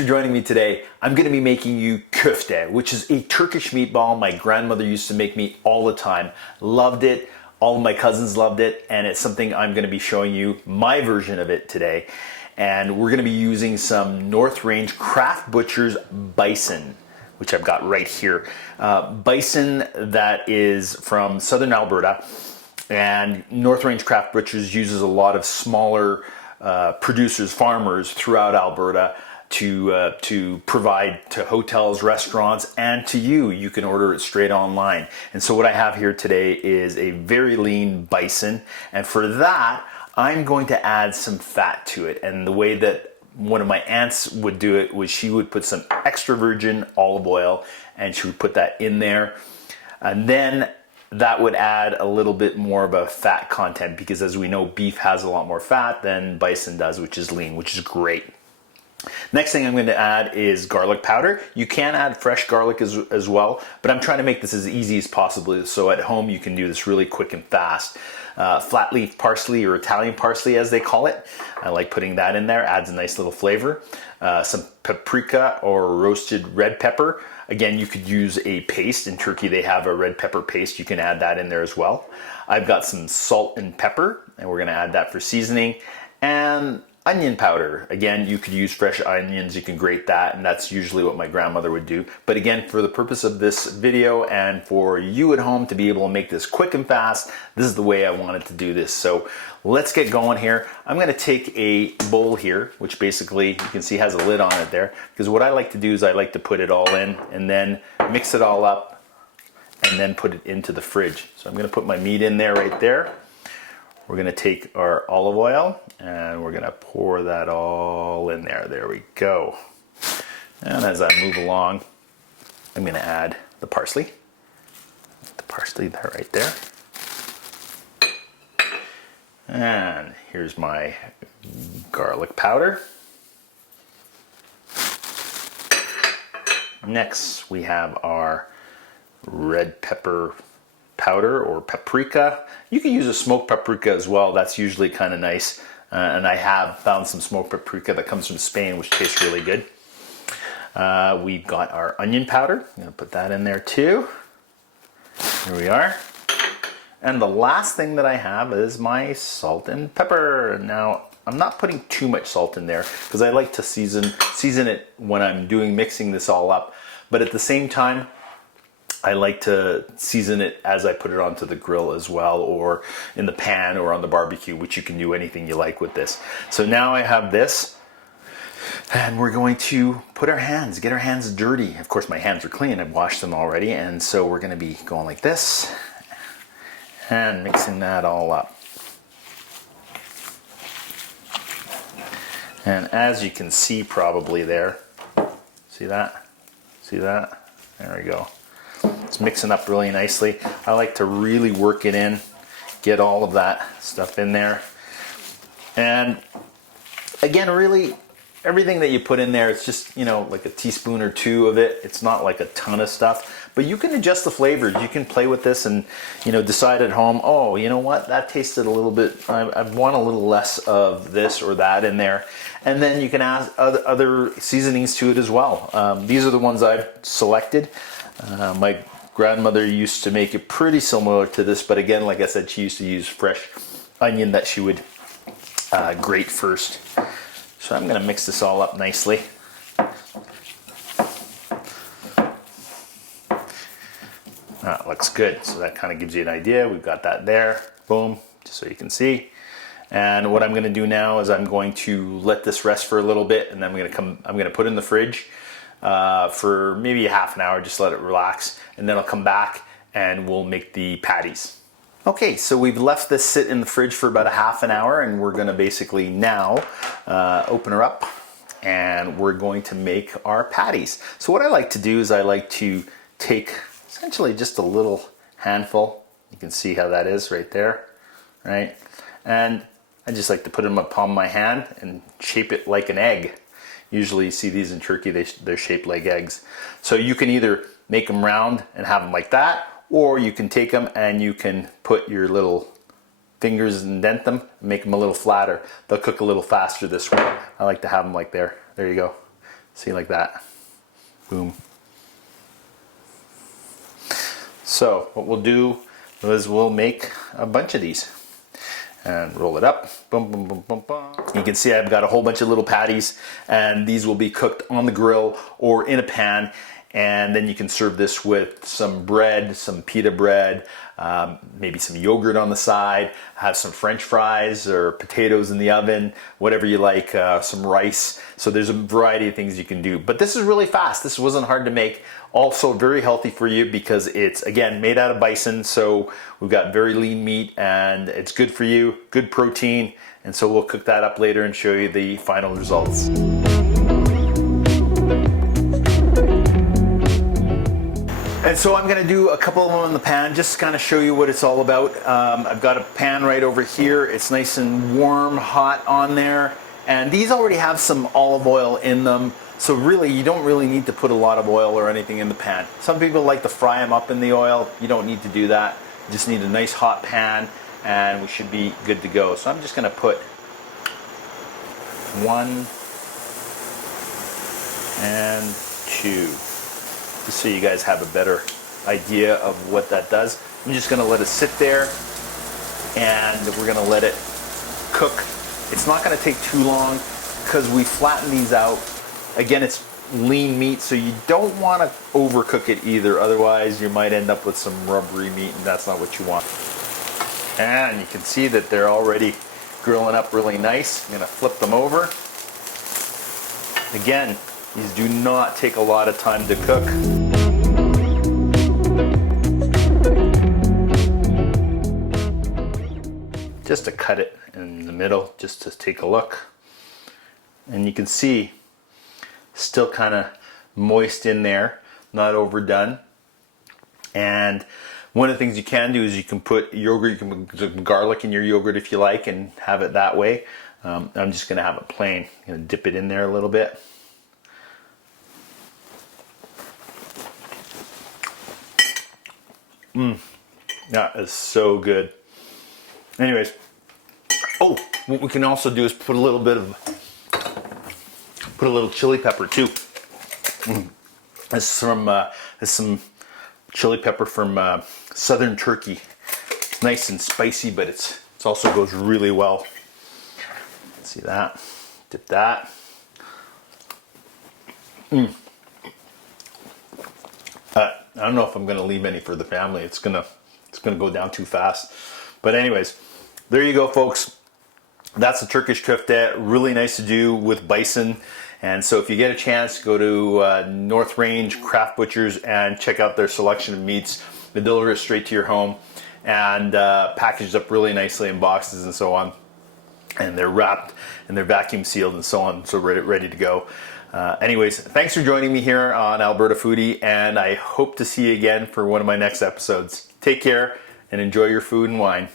for joining me today. I'm going to be making you kofte, which is a Turkish meatball. My grandmother used to make me all the time. Loved it. All of my cousins loved it, and it's something I'm going to be showing you my version of it today. And we're going to be using some North Range Craft Butcher's Bison, which I've got right here. Bison that is from southern Alberta, and North Range Craft Butchers uses a lot of smaller producers, farmers throughout Alberta to provide to hotels, restaurants, and to you. You can order it straight online. And so what I have here today is a very lean bison, and for that I'm going to add some fat to it. And the way that one of my aunts would do it was she would put some extra virgin olive oil and she would put that in there, and then that would add a little bit more of a fat content, because as we know, beef has a lot more fat than bison does, which is lean, which is great. Next thing I'm going to add is garlic powder. You can add fresh garlic as well, but I'm trying to make this as easy as possible, so at home you can do this really quick and fast. Flat leaf parsley, or Italian parsley as they call it. I like putting that in there, adds a nice little flavor. Some paprika or roasted red pepper. Again, you could use a paste. In Turkey they have a red pepper paste. You can add that in there as well. I've got some salt and pepper, and we're going to add that for seasoning. And onion powder. Again, you could use fresh onions. You can grate that, and that's usually what my grandmother would do. But again, for the purpose of this video and for you at home to be able to make this quick and fast, this is the way I wanted to do this. So let's get going here. I'm going to take a bowl here, which basically you can see has a lid on it there, because what I like to do is I like to put it all in and then mix it all up and then put it into the fridge. So I'm going to put my meat in there right there. We're going to take our olive oil and we're going to pour that all in there. There we go. And as I move along, I'm going to add the parsley. The parsley there, right there. And here's my garlic powder. Next, we have our red pepper powder or paprika. You can use a smoked paprika as well. That's usually kind of nice. And I have found some smoked paprika that comes from Spain, which tastes really good. We've got our onion powder. I'm going to put that in there too. Here we are. And the last thing that I have is my salt and pepper. Now, I'm not putting too much salt in there because I like to season it when I'm mixing this all up. But at the same time, I like to season it as I put it onto the grill as well, or in the pan or on the barbecue, which you can do anything you like with this. So now I have this, and we're going to get our hands dirty. Of course, my hands are clean. I've washed them already, and so we're going to be going like this and mixing that all up. And as you can see probably there, see that? See that? There we go. It's mixing up really nicely. I like to really work it in, get all of that stuff in there. And again, really, everything that you put in there, it's just, like a teaspoon or two of it. It's not like a ton of stuff, but you can adjust the flavors. You can play with this and, decide at home, oh, you know what, that tasted a little bit, I want a little less of this or that in there. And then you can add other seasonings to it as well. These are the ones I've selected. My grandmother used to make it pretty similar to this, but again, like I said, she used to use fresh onion that she would grate first. So I'm going to mix this all up nicely. That looks good. So that kind of gives you an idea. We've got that there. Boom, just so you can see. And what I'm going to do now is I'm going to let this rest for a little bit, and then I'm going to put it in the fridge for maybe a half an hour, just let it relax, and then I'll come back and we'll make the patties. Okay, so we've left this sit in the fridge for about a half an hour, and we're gonna basically now open her up and we're going to make our patties. So what I like to do is I like to take essentially just a little handful. You can see how that is right there, right? And I just like to put it in the palm of my hand and shape it like an egg. Usually you see these in Turkey, they're shaped like eggs. So you can either make them round and have them like that, or you can take them and you can put your little fingers and dent them, and make them a little flatter. They'll cook a little faster this way. I like to have them like there. There you go. See, like that. Boom. So what we'll do is we'll make a bunch of these and roll it up. Boom, boom, boom, boom, boom. You can see I've got a whole bunch of little patties, and these will be cooked on the grill or in a pan. And then you can serve this with some bread, some pita bread, maybe some yogurt on the side, have some French fries or potatoes in the oven, whatever you like, some rice. So there's a variety of things you can do. But this is really fast. This wasn't hard to make. Also very healthy for you because it's, again, made out of bison. So we've got very lean meat and it's good for you, good protein. And so we'll cook that up later and show you the final results. And so I'm going to do a couple of them in the pan, just to kind of show you what it's all about. I've got a pan right over here. It's nice and warm, hot on there. And these already have some olive oil in them. So really, you don't really need to put a lot of oil or anything in the pan. Some people like to fry them up in the oil. You don't need to do that. You just need a nice hot pan and we should be good to go. So I'm just going to put 1 and 2. Just so you guys have a better idea of what that does. I'm just going to let it sit there and we're going to let it cook. It's not going to take too long because we flatten these out. Again, it's lean meat, so you don't want to overcook it either. Otherwise, you might end up with some rubbery meat, and that's not what you want. And you can see that they're already grilling up really nice. I'm going to flip them over. Again, these do not take a lot of time to cook. Just to cut it in the middle, just to take a look. And you can see, still kind of moist in there, not overdone. And one of the things you can do is you can put yogurt, you can put some garlic in your yogurt if you like and have it that way. I'm just going to have it plain. I'm going to dip it in there a little bit. That is so good. Anyways, oh, what we can also do is put a little chili pepper too. This is from some chili pepper from southern Turkey. It's nice and spicy, but it's also goes really well. See that? Dip that. I don't know if I'm going to leave any for the family. It's gonna go down too fast. But anyways, there you go, folks. That's the Turkish kofte. Really nice to do with bison. And so if you get a chance, go to North Range Craft Butchers and check out their selection of meats. They deliver it straight to your home and packaged up really nicely in boxes and so on. And they're wrapped and they're vacuum sealed and so on, so ready to go. Anyways, thanks for joining me here on Alberta Foodie, and I hope to see you again for one of my next episodes. Take care and enjoy your food and wine.